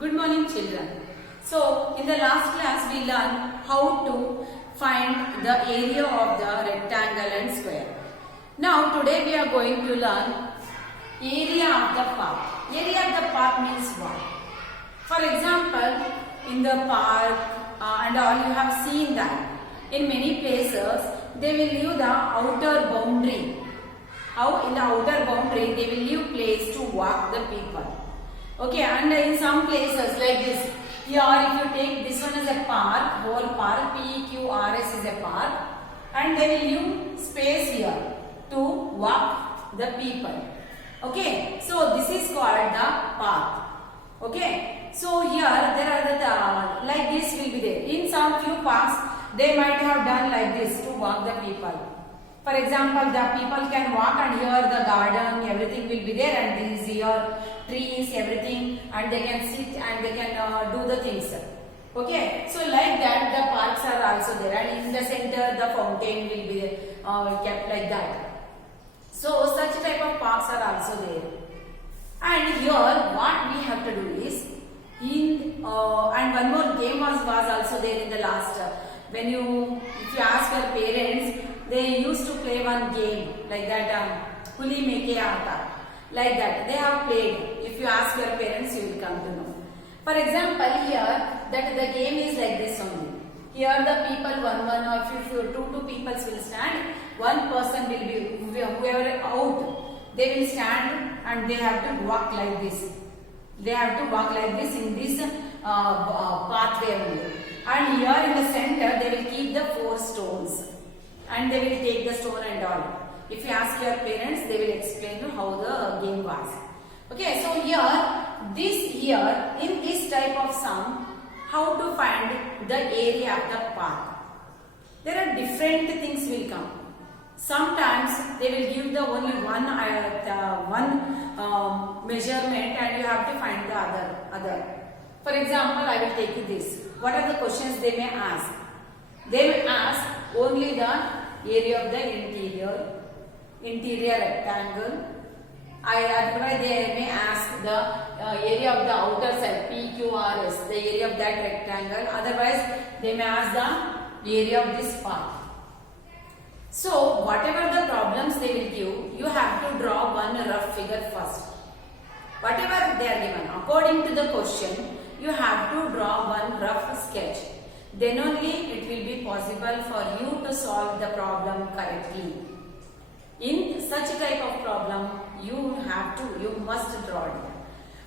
Good morning, children. So, in the last class we learned how to find the area of the rectangle and square. Now, today we are going to learn area of the path. Area of the path means what? For example, in the park and all, you have seen that in many places they will leave the outer boundary. How in the outer boundary they will leave place to walk the people. Okay, and in some places like this, here if you take this one as a park, whole park, PQRS is a park, and they will leave space here to walk the people. Okay, so this is called the path. Okay, so here there are the like this will be there. In some few parks, they might have done like this to walk the people. For example, the people can walk and here the garden, everything will be there, and these here trees, everything, and they can sit and they can do the things. Okay, so like that the parks are also there, and in the center the fountain will be kept like that. So such type of parks are also there. And here what we have to do is, and one more game was also there in the last. If you ask your parents, they used to play one game like that, Huli Meke Aata. Like that, they have played. If you ask your parents, you will come to know. For example, here that the game is like this only. Here the people one or if you two people will stand, one person will be whoever out. They will stand and they have to walk like this. They have to walk like this in this pathway only. And here in the center, they will keep the 4 stones. And they will take the stone and all. If you ask your parents, they will explain you how the game was. Okay, so here, in this type of sum, how to find the area of the path. There are different things will come. Sometimes they will give the only one measurement and you have to find the other. For example, I will take this. What are the questions they may ask? They will ask only the area of the interior rectangle. Otherwise they may ask the area of the outer side, PQRS, the area of that rectangle. Otherwise they may ask the area of this path. So whatever the problems they will give, you have to draw one rough figure first. Whatever they are given, according to the question, you have to draw one rough sketch. Then only it will be possible for you to solve the problem correctly. In such type of problem, you must draw it.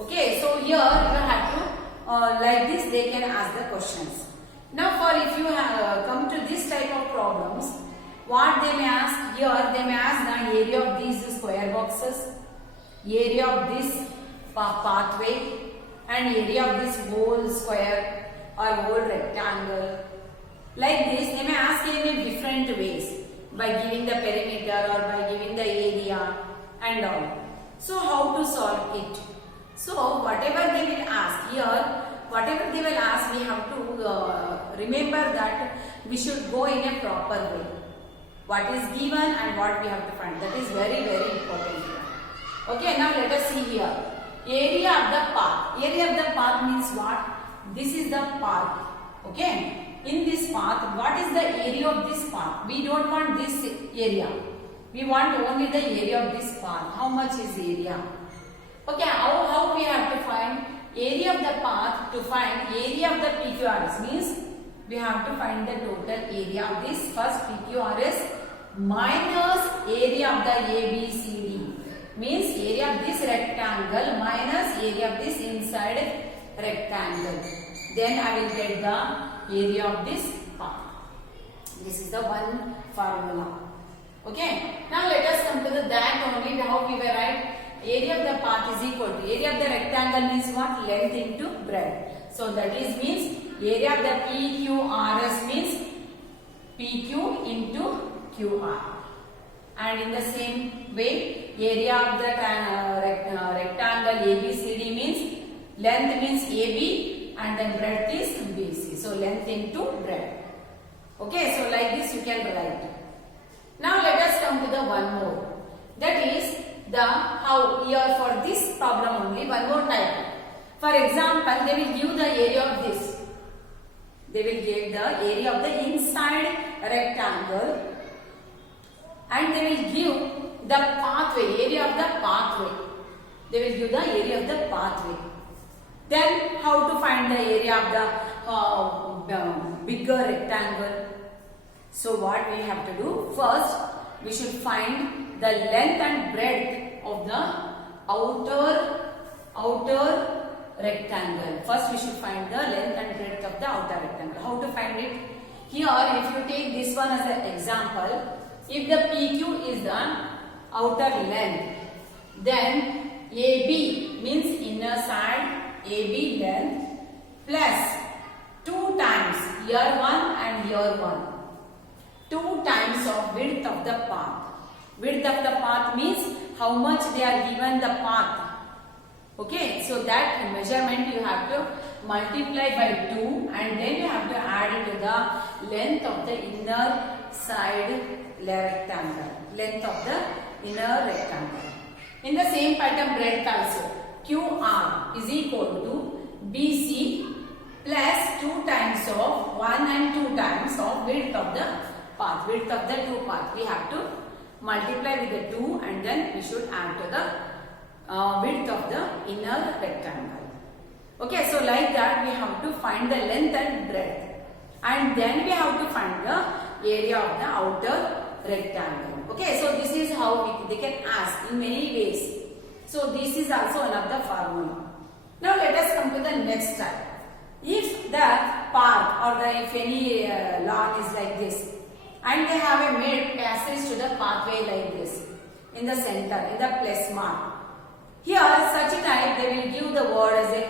Okay, so here you have to, like this, they can ask the questions. Now for if you have come to this type of problems, what they may ask here, they may ask the area of these square boxes, area of this pathway, and area of this whole square or whole rectangle. Like this, they may ask in different ways, by giving the perimeter or by giving the area and all. So how to solve it? So whatever they will ask here, whatever they will ask, we have to remember that we should go in a proper way. What is given and what we have to find. That is very, very important here. Okay, now let us see here. Area of the path. Area of the path means what? This is the path. Okay. In this path, what is the area of this path? We don't want this area. We want only the area of this path. How much is area? Okay, how we have to find area of the path? To find area of the PQRS means we have to find the total area of this first PQRS minus area of the ABCD. Means area of this rectangle minus area of this inside rectangle. Then I will get the area of this path. This is the one formula. Okay. Now let us come to that only how we will write area of the path is equal to area of the rectangle means what? Length into breadth. So that is means area of the PQRS means PQ into QR. And in the same way, area of the rectangle ABCD means length means AB and then breadth is BC. So length into breadth. Okay, so like this you can write. Now let us come to the one more. That is the how here for this problem only one more type. For example, they will give the area of this. They will give the area of the inside rectangle, and they will give the pathway, area of the pathway. They will give the area of the pathway. Then how to find the area of the bigger rectangle? So what we have to do? First, we should find the length and breadth of the outer rectangle. First, we should find the length and breadth of the outer rectangle. How to find it? Here, if you take this one as an example, if the PQ is the outer length, then AB means inner side, AB length plus 2 times here 1 and here 1. 2 times of width of the path. Width of the path means how much they are given the path. Okay, so that measurement you have to multiply by 2 and then you have to add it to the length of the inner side rectangle. Length of the inner rectangle. In the same pattern, breadth also. QR is equal to BC plus 2 times of 1 and 2 times of width of the path. Width of the 2 path. We have to multiply with the 2 and then we should add to the width of the inner rectangle. Okay, so like that we have to find the length and breadth, and then we have to find the area of the outer rectangle. Okay, so this is how they can ask in many ways. So this is also one of the formula. Now let us come to the next type. If the park or if any lawn is like this, and they have a made passage to the pathway like this in the center, in the plus mark. Here, such a type, they will give the word as a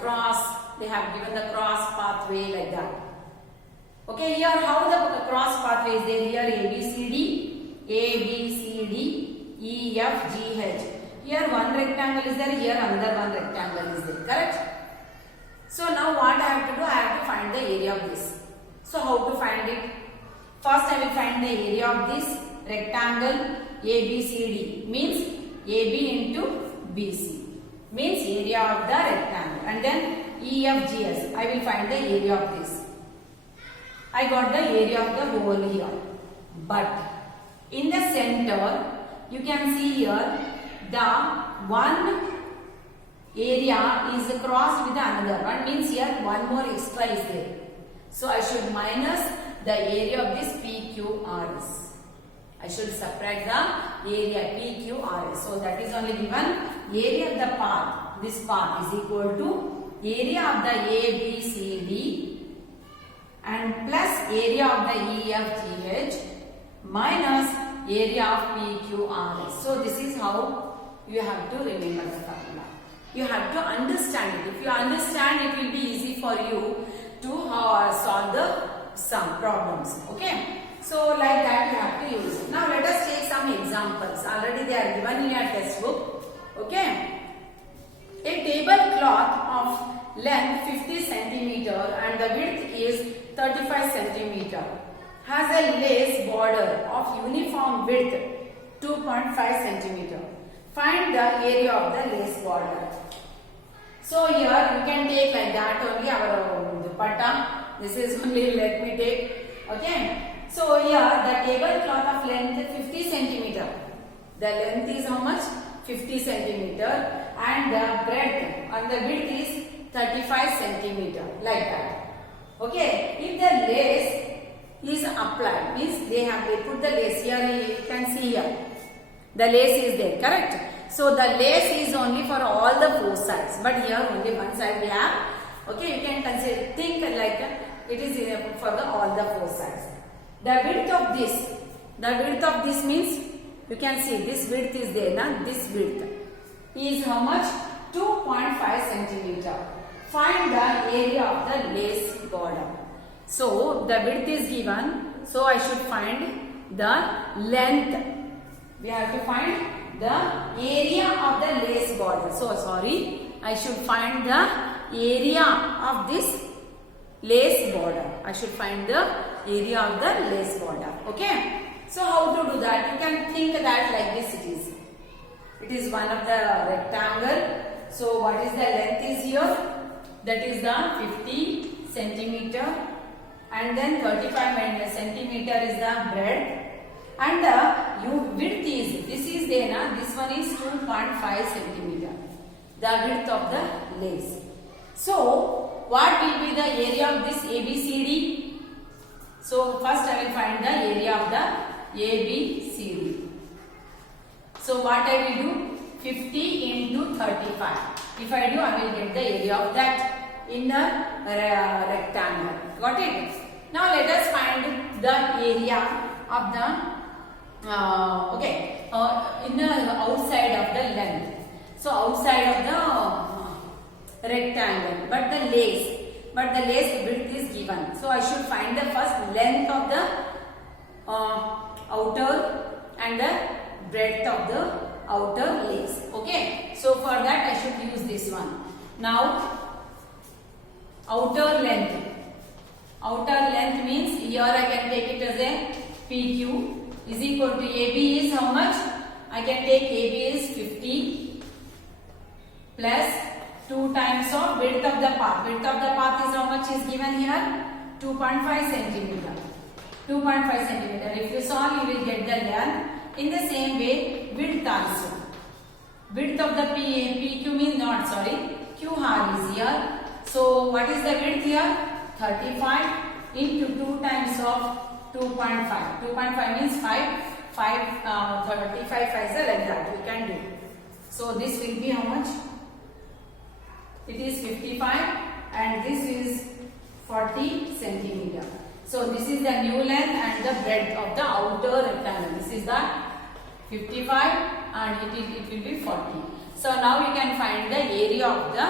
cross. They have given the cross pathway like that. Okay, here how the cross pathway is there? Here A, B, C, D, A, B, C, D, E, F, G, H. Here one rectangle is there, here another one rectangle is there, correct? So now what I have to do? I have to find the area of this. So how to find it? First I will find the area of this rectangle ABCD, means AB into BC, means area of the rectangle, and then EFGS. I will find the area of this. I got the area of the hole here, but in the center you can see here the one area is crossed with another one, means here one more extra is there. So I should minus the area of this PQRS. I should subtract the area PQRS. So that is only given area of the path. This path is equal to area of the ABCD and plus area of the EFGH minus area of PQRS. So this is how you have to remember the formula. You have to understand it. If you understand, it will be easy for you to solve the some problems. Okay. So like that you have to use it. Now let us take some examples. Already they are given in your textbook. Okay. A tablecloth of length 50 centimeter and the width is 35 centimeter has a lace border of uniform width 2.5 centimeter. Find the area of the lace border. So here you can take like that only our dupatta. This is only let me take. Okay. So here the tablecloth of length 50 centimeter. The length is how much? 50 centimeter and the breadth and the width is 35 centimeter like that. Okay. If the lace is applied, means they put the lace here. You can see here. The lace is there, correct? So the lace is only for all the 4 sides, but here only one side we have. Okay, you can consider, think like it is for all the 4 sides. The width of this means you can see this width is there. Now this width is how much? 2.5 centimeter. Find the area of the lace border. So the width is given. So I should find the length. We have to find the area of the lace border. So sorry, I should find the area of this lace border. I should find the area of the lace border. Okay. So how to do that? You can think that like this it is. It is one of the rectangle. So what is the length is here? That is the 50 centimeter, and then 35 centimeter is the breadth, and the width is, this is there na, this one is 2.5 centimeter, the width of the lace. So what will be the area of this ABCD? So first I will find the area of the ABCD. So what I will do? 50 into 35. If I do, I will get the area of that in the rectangle. Got it? Now let us find the area of the in the outside of the length. So outside of the rectangle, but the lace width is given. So I should find the first length of the outer and the breadth of the outer lace. Okay, so for that I should use this one. Now outer length means here I can take it as a PQ is equal to AB is how much? I can take AB is 50 plus 2 times of width of the path. Width of the path is how much is given here? 2.5 centimeter. 2.5 centimeter. If you solve, you will get the length. In the same way, width also. Width of the PQ means not, sorry, QR is here. So what is the width here? 35 into 2 times of 2.5. 2.5 means 5. 35 5 is like that. We can do. So this will be how much? It is 55 and this is 40 centimeter. So this is the new length and the breadth of the outer rectangle. This is the 55 and it will be 40. So now we can find the area of the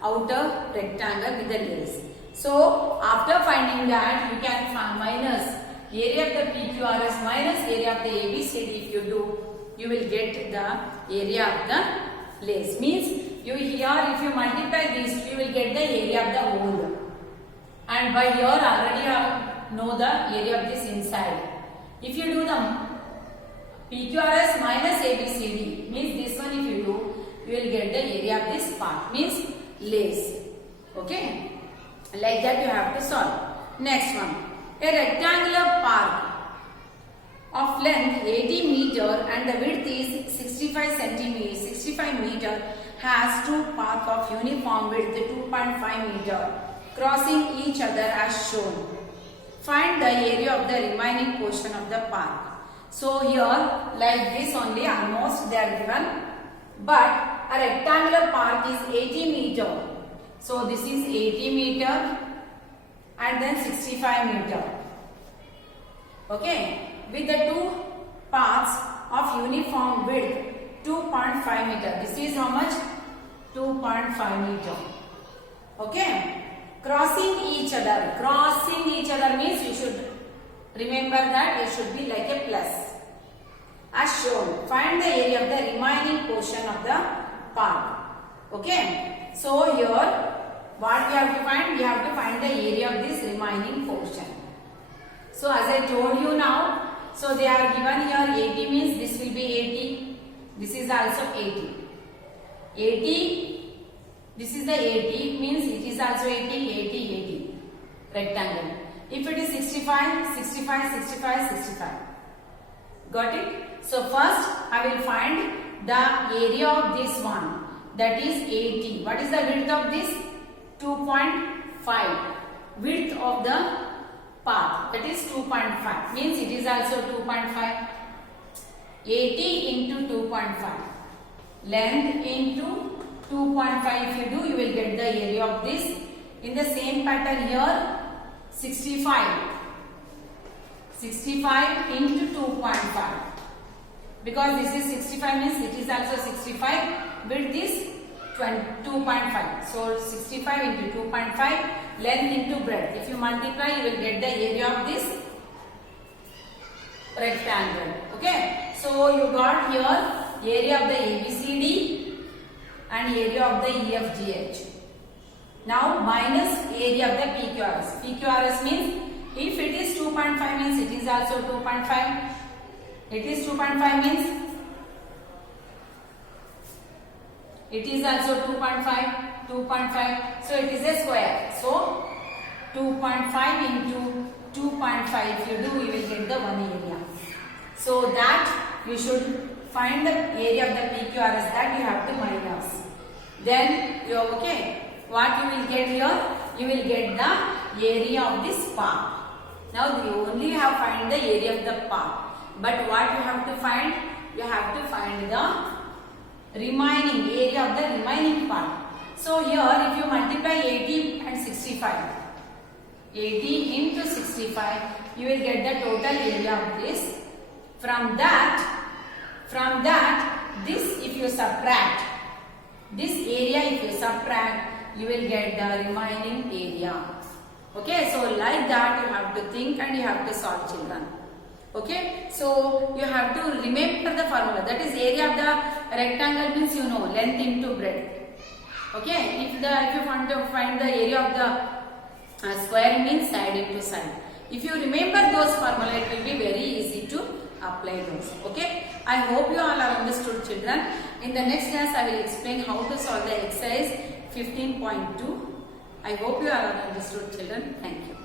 outer rectangle with the lace. So after finding that, you can find minus area of the PQRS minus area of the ABCD. If you do, you will get the area of the lace. Means you here if you multiply these, you will get the area of the whole. And by here already you know the area of this inside. If you do the PQRS minus ABCD, means this one if you do, you will get the area of this part, means lace. Okay, like that you have to solve. Next one, a rectangular park of length 80 meter and the width is 65 meter has two paths of uniform width 2.5 meter crossing each other as shown. Find the area of the remaining portion of the park. So here like this only almost they are given, but a rectangular park is 80 meter. So this is 80 meter and then 65 meter. Okay, with the two paths of uniform width 2.5 meter. This is how much? 2.5 meter. Okay, crossing each other. Crossing each other means you should remember that it should be like a plus. As shown, find the area of the remaining portion of the park. Okay, so here what we have to find? We have to find the area of this remaining portion. So as I told you now, so they are given here 80 means this will be 80. This is also 80. 80, this is the 80 means it is also 80, 80, 80. Rectangle. If it is 65, 65, 65, 65. Got it? So first I will find the area of this one, that is 80. What is the width of this? 2.5. Width of the path, that is 2.5. Means it is also 2.5. 80 into 2.5. Length into 2.5. If you do, you will get the area of this. In the same pattern here, 65. 65 into 2.5. Because this is 65 means it is also 65. Width is 2.5. So 65 into 2.5. Length into breadth. If you multiply, you will get the area of this rectangle. Okay. So you got here area of the ABCD and area of the EFGH. Now minus area of the PQRS. PQRS means if it is 2.5 means it is also 2.5. It is 2.5 means It is also 2.5, 2.5. So it is a square. So 2.5 into 2.5 if you do, you will get the one area. So that you should find the area of the PQRS, that you have to minus. Then you are okay. What you will get here? You will get the area of this part. Now you only have to find the area of the part. But what you have to find? You have to find the remaining area of the remaining part. So here if you multiply 80 and 65, 80 into 65, you will get the total area of this. From that, this if you subtract, this area if you subtract, you will get the remaining area. Okay, so like that you have to think and you have to solve, children. Okay, so you have to remember the formula, that is area of the rectangle means you know length into breadth. Okay, if you want to find the area of the square means side into side. If you remember those formula, it will be very easy to apply those. Okay, I hope you all are understood, children. In the next class I will explain how to solve the exercise 15.2. I hope you all are understood, children. Thank you.